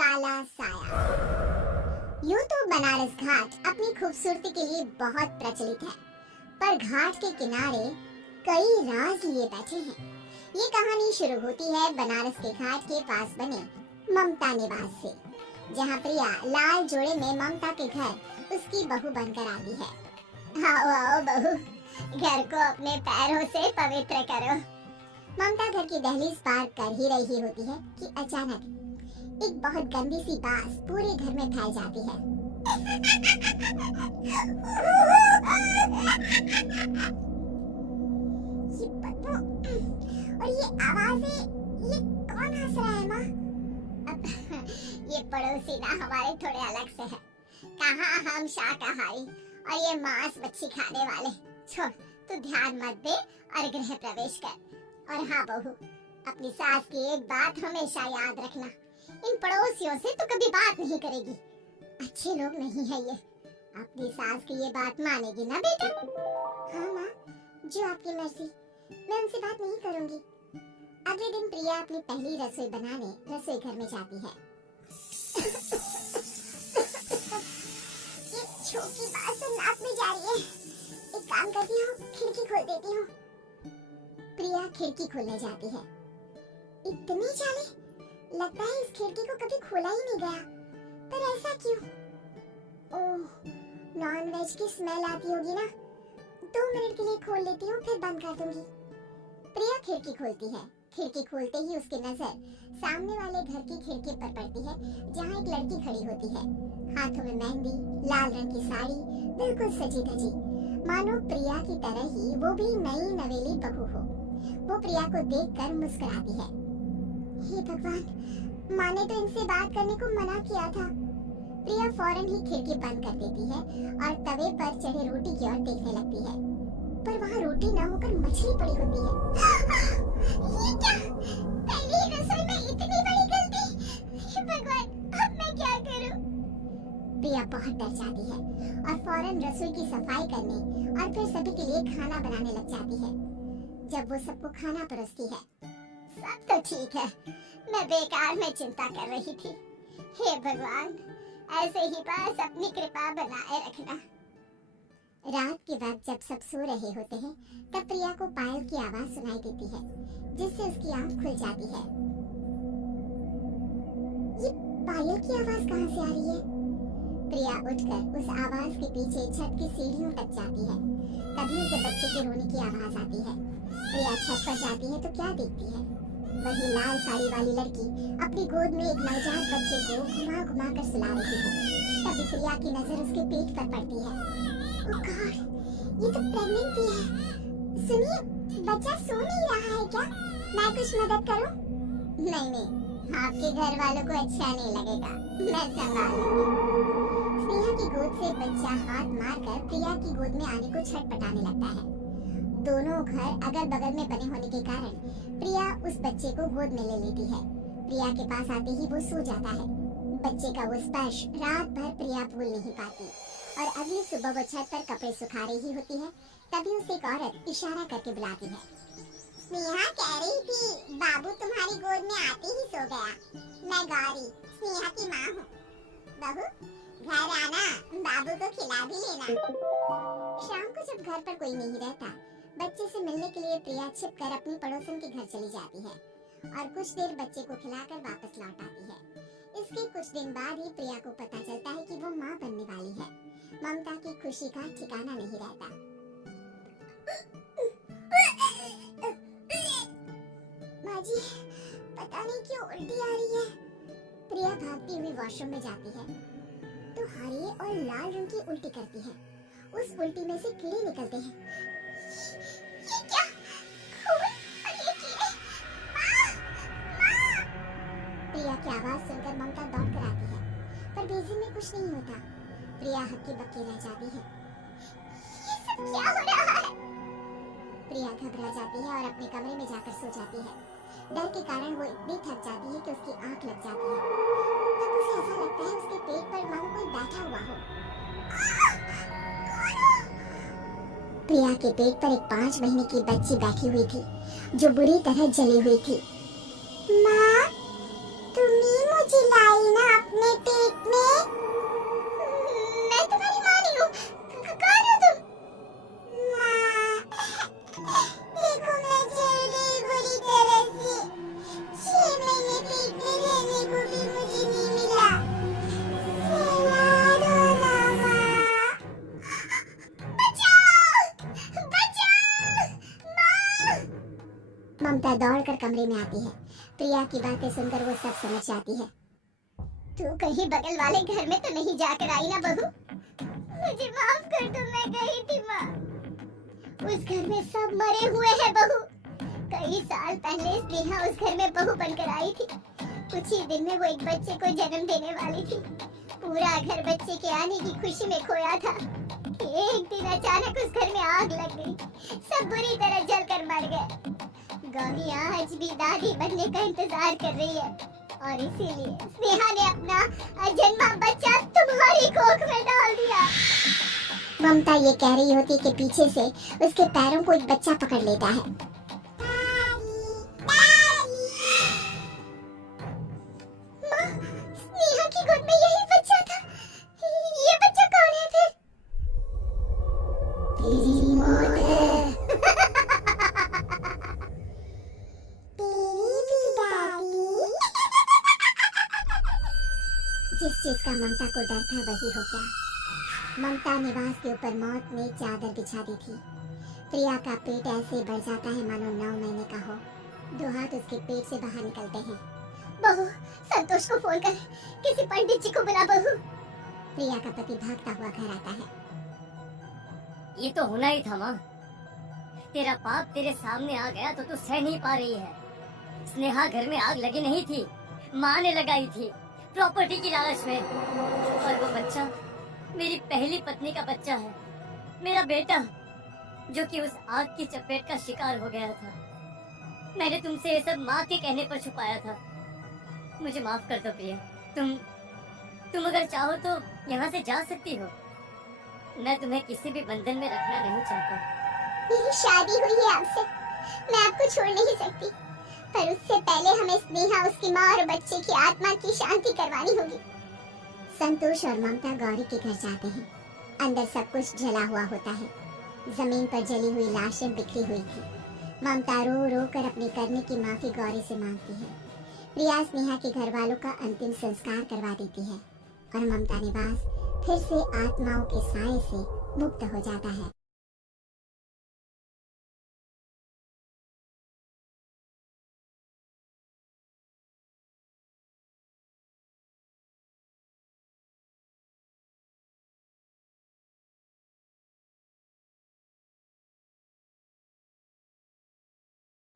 काला साया। यूं तो बनारस घाट अपनी खूबसूरती के लिए बहुत प्रचलित है, पर घाट के किनारे कई राज लिए बैठे हैं। ये कहानी शुरू होती है बनारस के घाट के पास बने ममता निवास से, जहाँ प्रिया लाल जोड़े में ममता के घर उसकी बहू बनकर आती है। आओ आओ बहू, घर को अपने पैरों से पवित्र करो। ममता घर की दहलीज पार कर ही रही होती है कि अचानक एक बहुत गंदी सी बात पूरे घर में फैल जाती है। ये बदबू और ये आवाजें, ये कौन हंस रहा है माँ? ये पड़ोसी ना हमारे थोड़े अलग से है। कहाँ हम शाकाहारी और ये मांस मच्छी खाने वाले। छोड़, तू ध्यान मत दे और गृह प्रवेश कर। और हाँ बहू, अपनी सास की एक बात हमेशा याद रखना, इन पड़ोसियों से तो कभी बात नहीं करेगी। अच्छे लोग नहीं है ये। अपनी सास की ये बात मानेगी ना बेटा? हाँ माँ, जो आपकी मर्जी, मैं उनसे बात नहीं करूँगी। अगले दिन प्रिया अपनी पहली रसोई बनाने रसोई घर में जाती है। ये छोटी बात तो नाक में जा रही है। एक काम करती हूँ, खिड़की खोल देती हूँ। प्रिया खिड़की खोलने जाती है। इतनी चाली, लगता है इस खिड़की को कभी खोला ही नहीं गया। पर ऐसा क्यों? ओह, नॉनवेज की स्मेल आती होगी ना। 2 मिनट के लिए खोल लेती हूँ, फिर बंद कर दूंगी। प्रिया खिड़की खोलती है। खिड़की खोलते ही उसकी नजर सामने वाले घर की खिड़की पर पड़ती है, जहाँ एक लड़की खड़ी होती है, हाथों में मेहंदी, लाल रंग की साड़ी, बिल्कुल सजी धजी, मानो प्रिया की तरह ही वो भी नई नवेली बहू हो। वो प्रिया को देखकर मुस्कुराती है। हे भगवान, माँ ने तो इनसे बात करने को मना किया था। प्रिया फौरन ही खिड़की बंद कर देती है और तवे पर चढ़े रोटी की ओर देखने लगती है, पर वहाँ रोटी न होकर मछली पड़ी होती है। ये क्या? पहली रसोई में इतनी बड़ी गलती! हे भगवान, अब मैं क्या करूँ? प्रिया बहुत डर जाती है और फौरन रसोई की सफाई करने और फिर सभी के लिए खाना बनाने लग जाती है। जब वो सबको खाना परोसती है, सब तो ठीक है, मैं बेकार में चिंता कर रही थी। हे भगवान, ऐसे ही बस अपनी कृपा बनाए रखना। रात के वक्त जब सब सो रहे होते हैं, तब प्रिया को पायल की आवाज सुनाई देती है, जिससे उसकी आंख खुल जाती है। ये पायल की आवाज कहाँ से आ रही है? प्रिया उठकर उस आवाज के पीछे छत की सीढ़ियों तक जाती है। तभी उसे बच्चे के रोने की आवाज आती है। प्रिया छत पर जाती है तो क्या देखती है? वही लाल साड़ी वाली लड़की अपनी गोद में एक नवजात बच्चे को घुमा घुमा कर सुला रही है। तभी प्रिया की नजर उसके पेट पर पड़ती है। ओह गॉड, ये तो प्रेग्नेंट भी है। सुनिए, बच्चा सो नहीं रहा है क्या? मैं कुछ मदद करूं? नहीं, आपके घर वालों को अच्छा नहीं लगेगा, मैं संभाल लूंगी। स्नेहा की गोद से बच्चा हाथ मारकर प्रिया की गोद में आने को छटपटाने लगता है। दोनों घर अगल बगल में बने होने के कारण प्रिया उस बच्चे को गोद में ले लेती है। प्रिया के पास आते ही वो सो जाता है। बच्चे का वो स्पर्श रात भर प्रिया भूल नहीं पाती और अगली सुबह वो छत पर कपड़े सुखा रही होती है, तभी उसे एक औरत इशारा करके बुलाती है। स्नेहा कह रही थी, बाबू तुम्हारी गोद में आते ही सो गया। मैं गौरी, स्नेहा की माँ हूँ। बहू, घर आना, बाबू को खिला भी लेना। शाम को जब घर पर कोई नहीं रहता, बच्चे से मिलने के लिए प्रिया छिपकर अपनी पड़ोसन के घर चली जाती है और कुछ देर बच्चे को खिलाकर वापस लौट आती है। इसके कुछ दिन बाद ही प्रिया को पता चलता है कि वो माँ बनने वाली है। ममता की खुशी का ठिकाना नहीं रहता। माँ जी, पता नहीं क्यों उल्टी आ रही है। प्रिया भागती हुई वॉशरूम में जाती है तो हरे और लाल रंग की उल्टी करती है। उस उल्टी में से कीड़े निकलते हैं। ये क्या? खून और ये कीड़े! माँ! माँ! प्रिया की आवाज सुनकर ममता दौड़ कर आती है, पर बेसिन में कुछ नहीं होता। प्रिया हक्की बक्की रह जाती है। ये सब क्या हो रहा है? प्रिया घबरा जाती है और अपने कमरे में जाकर सो जाती है। डर के कारण वो इतनी थक जाती है कि उसकी आंख लग जाती है। तब उसे ऐसा लगता है उसके पेट पर मानो कोई बैठा हुआ हो। प्रिया के पेट पर एक 5 महीने की बच्ची बैठी हुई थी, जो बुरी तरह जली हुई थी। माँ, तुम ही मुझे लाई ना अपने पेट में। मैं तुम्हारी माँ नहीं हूँ। कौन हो तुम? माँ, देखो मैं जल गई बुरी तरह से। 6 महीने पेट में रहने को भी मुझे नहीं मिला। सहला दो ना माँ। बचाओ! बचाओ! माँ! ममता दौड़कर कमरे में आती है। प्रिया की बातें सुनकर वो सब समझ जाती है। तू कहीं बगल वाले घर में तो नहीं जाकर आई ना बहू? मुझे माफ कर दो, मैं गई थी माँ। उस घर में सब मरे हुए हैं बहू। कई साल पहले स्नेहा उस घर में बहू बनकर आई थी। कुछ ही दिन में वो एक बच्चे को जन्म देने वाली थी। पूरा घर बच्चे के आने की खुशी में खोया था। एक दिन अचानक उस घर में आग लग गई। सब बुरी तरह जलकर मर गए। गौरी आज भी दादी बनने का इंतजार कर रही है और इसीलिए स्नेहा ने अपना अजन्मा बच्चा तुम्हारी कोख में डाल दिया। ममता ये कह रही होती कि पीछे से उसके पैरों को एक बच्चा पकड़ लेता है। माँ, स्नेहा की गोद में यही बच्चा था। ये बच्चा कौन है फिर? तेरी मौत है। जिस चीज का ममता को डर था वही हो गया। ममता निवास के ऊपर मौत में चादर बिछा दी थी। प्रिया का पेट ऐसे बढ़ जाता है मानो 9 महीने का हो। 2 हाथ उसके पेट से बाहर निकलते हैं। बहू, संतोष को फोन कर, किसी पंडित जी को बुला बहू। प्रिया का पति भागता हुआ घर आता है। ये तो होना ही था माँ। तेरा पाप तेरे सामने आ गया तो तू सह नहीं पा रही है। स्नेहा घर में आग लगी नहीं थी, माँ ने लगाई थी प्रॉपर्टी की लालच में। और वो बच्चा मेरी पहली पत्नी का बच्चा है, मेरा बेटा, जो कि उस आग की चपेट का शिकार हो गया था। मैंने तुमसे ये सब माँ के कहने पर छुपाया था। मुझे माफ कर दो प्रिया। तुम अगर चाहो तो यहाँ से जा सकती हो। मैं तुम्हें किसी भी बंधन में रखना नहीं चाहता। मेरी शादी हुई है आपसे, मैं आपको छोड़ नहीं सकती। पर उससे पहले हमें स्नेहा, उसकी माँ और बच्चे की आत्मा की शांति करवानी होगी। संतोष और ममता गौरी के घर जाते हैं। अंदर सब कुछ जला हुआ होता है। जमीन पर जली हुई लाशें बिखरी हुई थी। ममता रो रो कर अपने करने की माफी गौरी से मांगती है। प्रिया स्नेहा के घर वालों का अंतिम संस्कार करवा देती है और ममता निवास फिर से आत्माओं के साए से मुक्त हो जाता है।